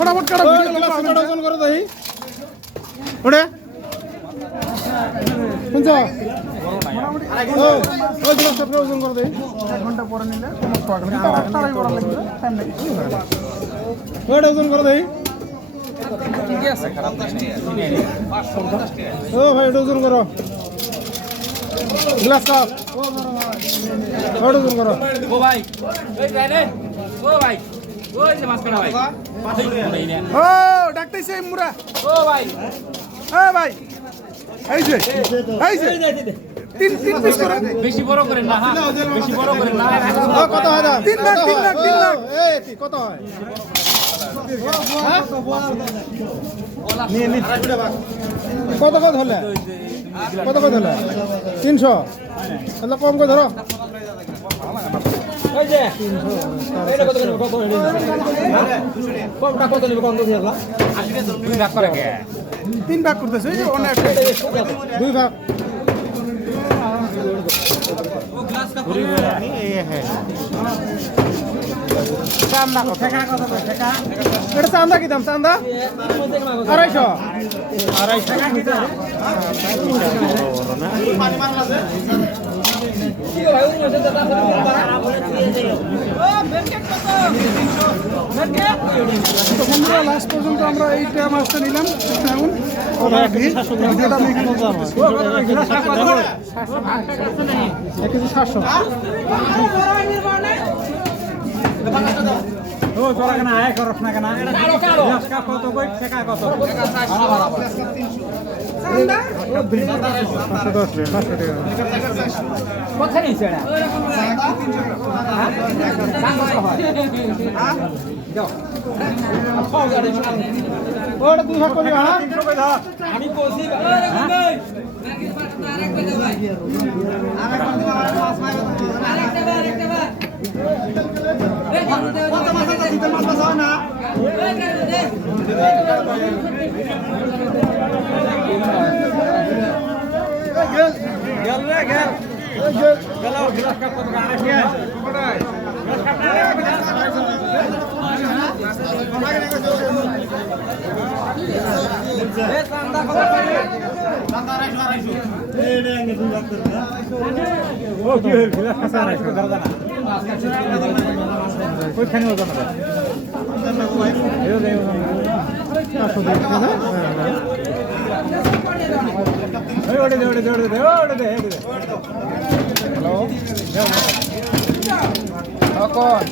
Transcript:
फटाफट करा ওজন করো দেখি ওরে শুনছ ওই গ্লাসটা ওজন করো দেখি 1 ঘন্টা পরে নিলে সমস্যা হবে না তাড়াতাড়ি করা লাগবে টাইম লাগে ওটা ওজন করো দেখি ও ভাই এটা ওজন করো গ্লাস কাপ ওটা ওজন করো ও ভাই ওই যাই ও ভাই ওই যে মাছ কাটা ভাই পাঁচই নাই না ও ডাকতেছে মুরা ও ভাই হ্যাঁ ভাই এই যে তিন পিস করে বেশি বড় করেন না হ্যাঁ বেশি বড় করেন না কত হয় দাম 3 লাখ এই কত হয় কত কত হলে কত কত হলে 300 তাহলে কম করে ধরো ওই যে এটা কত করে কত কমটা কত নিবে কম করে দিলা 80 টাকা দুই ভাগ করে কে 3 ভাগ করতেছে এই যে অনেক 2 ভাগ ও গ্লাস का চান্দা কত এটা চান্দা কি দাম চান্দা 250 টাকা কি দাম পানি মারলা যে কি ভাই ওই মধ্যে দাদা তো বন্ধুরা লাস্ট পর্যন্ত আমরা এইটা মাছটা নিলাম এখন যেটা আমি এখানে কেজি 700 ও তোরা কেন আয় করছ না কেন গ্লাস কাপ কত কই টাকা কত কত নিছে এটা ওটা 2 ভাগ করবি হ্যাঁ আমি কইছি ও কি হইল গ্লাস কাঁচা রাখো দাদা না ওইখানে ওজন না এও দেই 500 দেই না এই ওড়ে দে হ্যালো কোন